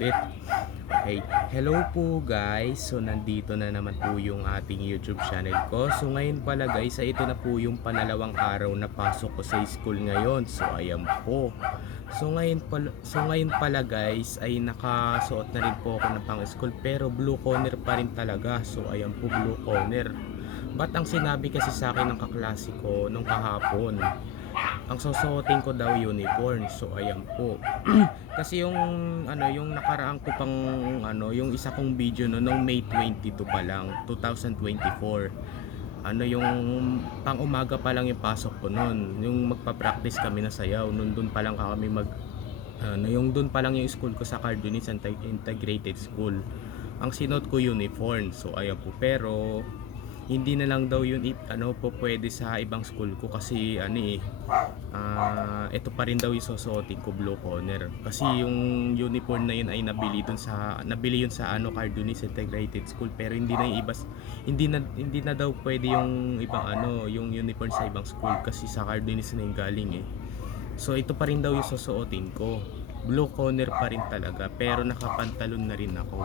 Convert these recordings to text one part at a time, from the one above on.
ulit. Okay, hello po guys. So nandito na naman po yung ating YouTube channel ko. So ngayon pala guys, ito na po yung pangalawang araw na pasok ko sa school ngayon. So ayan po. So ngayon pala guys ay nakasuot na rin po ako ng pang school pero blue corner pa rin talaga. So ayan po, blue corner. Ba't ang sinabi kasi sa akin ng kaklase ko nung kahapon, ang susuotin ko daw uniform. So ayan po. Kasi yung nakaraan ko pang yung isa kong video nung May 22 pa lang, 2024. Yung pang umaga pa lang yung pasok ko noon. Yung magpa-practice kami na sayaw, noon doon pa lang kami yung doon pa lang yung school ko sa Cardenis Integrated School. Ang sinuot ko uniform. So ayan po, pero hindi na lang daw yun po pwede sa ibang school ko kasi ito pa rin daw yung susuotin ko, blue corner, kasi yung uniform na yun ay nabili yun sa Cardenis Integrated School, pero hindi na daw pwede yung ibang yung uniform sa ibang school kasi sa Cardenis na yung galing eh. So ito pa rin daw yung susuotin ko, blue corner pa rin talaga, pero nakapantalon na rin ako.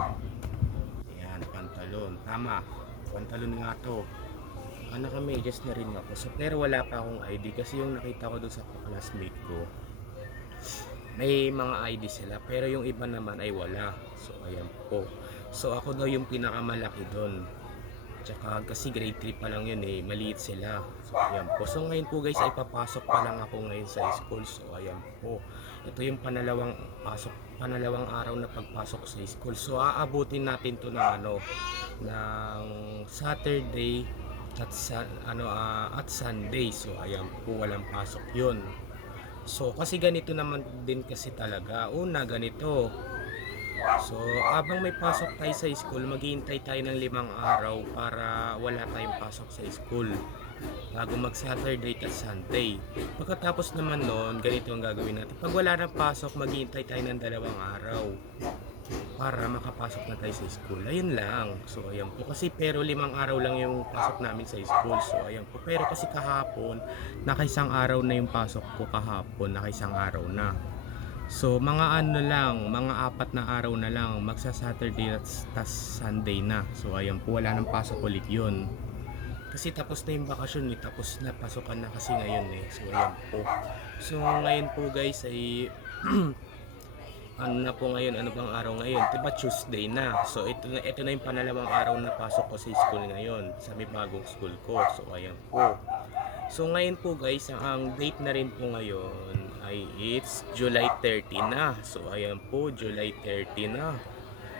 Ayan, pantalon, tama, pantalon nga to. Naka-medyas na rin ako. So, pero wala pa akong ID kasi yung nakita ko doon sa classmate ko, may mga ID sila pero yung iba naman ay wala. So ayan po. So ako daw yung pinakamalaki doon. Tsaka kasi grade 3 pa lang yun eh, maliit sila. So ayan po. So ngayon po guys ay papasok pa lang ako ngayon sa school. So ayan po. Ito yung panalawang araw na pagpasok sa school. So aabutin natin to ng Saturday at Sunday. So ayan po, walang pasok yun. So kasi ganito naman din kasi talaga. Una, ganito. So habang may pasok tayo sa school, maghihintay tayo ng 5 araw para wala tayong pasok sa school bago mag Saturday at Sunday. Pagkatapos naman noon, ganito ang gagawin natin. Pag wala nang pasok, maghihintay tayo ng 2 araw para makapasok na tayo sa school. Ayun lang. So ayan po, kasi pero 5 araw lang yung pasok namin sa school. So ayan po, pero kasi kahapon nakaisang araw na yung pasok ko kahapon, nakaisang araw na. So mga mga 4 na araw na lang, magsa Saturday at Sunday na. So ayan po, wala nang pasok ulit yun kasi tapos na yung bakasyon eh, tapos na pasokan na kasi ngayon eh. So ayan po. So ngayon po guys ay na po ngayon, ano bang araw ngayon? Diba Tuesday na. So ito na yung panalawang araw na pasok ko sa school ngayon, sa may bagong school ko. So ayan po. So ngayon po guys, ang date na rin po ngayon ay it's July 30 na. So ayan po, July 30 na.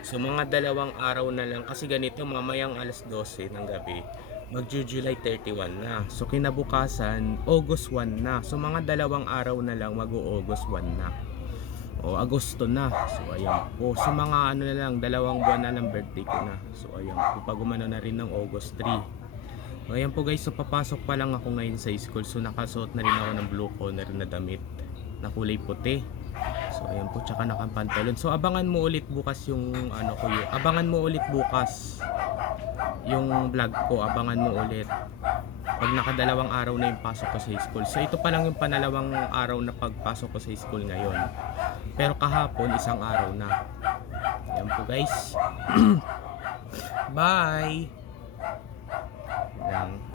So mga 2 araw na lang kasi ganito, mamayang alas 12 ng gabi mag-July 31 na. So kinabukasan August 1 na. So mga 2 araw na lang mag-August 1 na. O Agosto na. So ayan po. So mga na lang, 2 buwan na ng birthday ko na. So ayan po, pag umano na rin ng August 3. So ayan po guys, so papasok pa lang ako ngayon sa school. So nakasuot na rin ako ng blue corner na damit na kulay puti. So ayan po, tsaka nakapantalon. So abangan mo ulit bukas yung abangan mo ulit bukas yung vlog ko. Abangan mo ulit pag naka2 araw na yung pasok ko sa school. So ito pa lang yung panalawang araw na pagpasok ko sa school ngayon, pero kahapon 1 araw na. Ayan po guys. Bye lang.